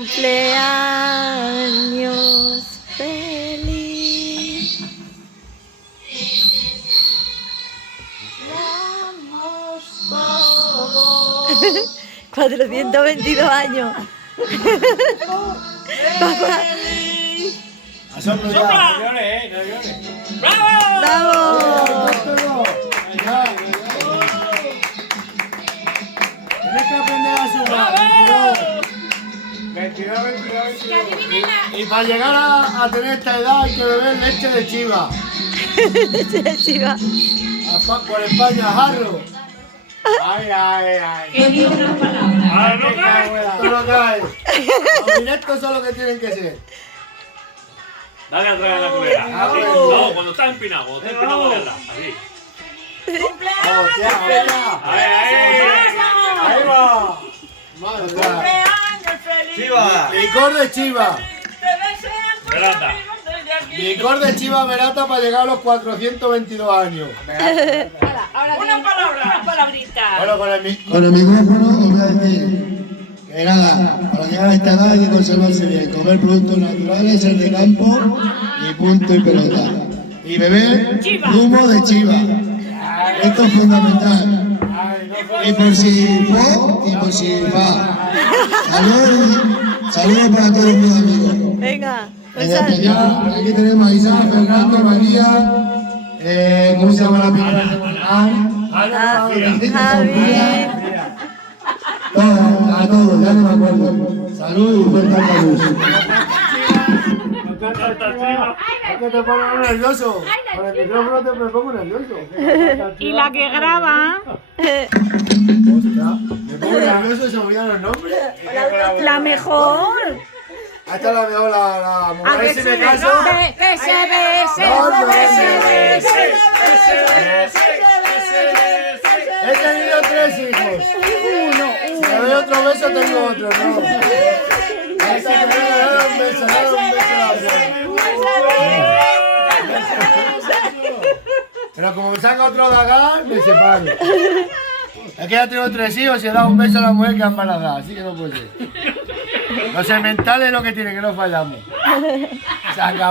cumpleaños feliz. 422 años. Papá. ¡Sopla! No llores, no llores. ¡Bravo! Tienes que aprender a sumar. 22. Y para llegar a tener esta edad hay que beber leche de chiva. Leche de chiva. Por España, jarro. Ay. Que diga unas palabras. No caes. Esto no cae. Los directos son los que tienen que ser. Dale atrás de la culera. Así. No, cuando estás empinado, dale atrás. Así. ¡Hostia! Ahí va. Chiva. Licor de chiva. Veranda. Licor de chiva verata para llegar a los 422 años. Una palabra, una palabrita. Bueno, Con el micrófono os voy a decir que nada, para llegar a esta edad hay que conservarse bien, comer productos naturales, ser de campo y punto y pelota. Y beber zumo de chiva. Esto es fundamental. Y por si fo y por si fa. Saludos para todos mis amigos. Venga, En especial, aquí tenemos a Isa, Fernando, María, ¿cómo se llama la primera? Javi. A todos, ya no me acuerdo. Salud y fuerte luz. Es que te pones nervioso. Con el micrófono te me pongo nervioso. Y la que graba. Ostras, me pongo nervioso y se me olvidan los nombres. La mejor. Esta es la mejor, la mujer. A ver si me caso. Que se bese. He tenido 3 hijos. Si le doy otro beso, tengo otro, ¿no? Esta que me da un beso, dale un beso a la mujer. Pero como me saca otro dagar, me separo. Es que ya tengo 3 hijos y he dado un beso a la mujer que han embarazada, así que no puede ser. Los sementales es lo que tiene, que no fallamos. Se acabó.